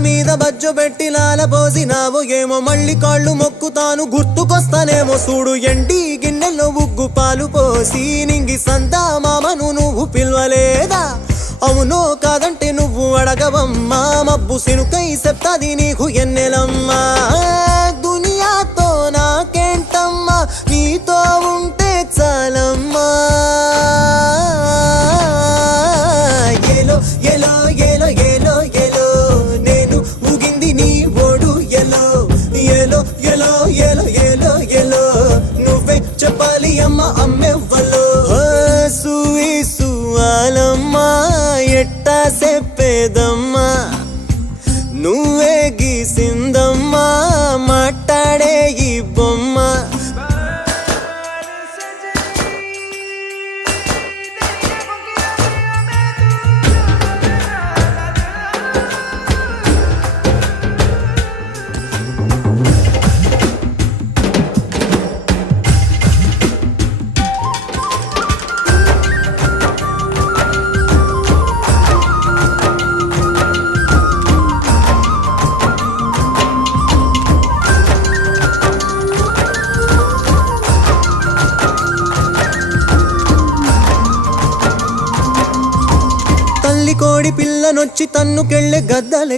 మీద బజ్జు పెట్టి లాల పోసినావు ఏమో మళ్ళీ కాళ్ళు మొక్కుతాను గుర్తుకొస్తానేమో చూడు ఎండి గిన్నెల్లో ఉగ్గు పాలు పోసి నింగి సంతా మామను నువ్వు పిలవలేదా అవునో కాదంటే నువ్వు అడగవమ్మా మబ్బు సినుకై చెప్తాది నీకు ఎన్నెలమ్మా దునియాతో నాకేంటమ్మా నీతో ఉంటే చాలమ్మా ఏలో ఏలో ఏలో ఏలో ఏలో నేను ఊగింది నీ ఓడు ఎలో ఏలో ఏలో ఏలో ఏలో ఏలో నువ్వే చెప్పాలి అమ్మ అమ్మెవ్వలో సూసు ఆలమ్మా ఎట్టా చెప్పేదమ్మా నువ్వే గీసిందమ్మా మాట్లాడే ఈ బొమ్మ కోడి పిల్లనొచ్చి తన్నుకెళ్ళే గద్దలే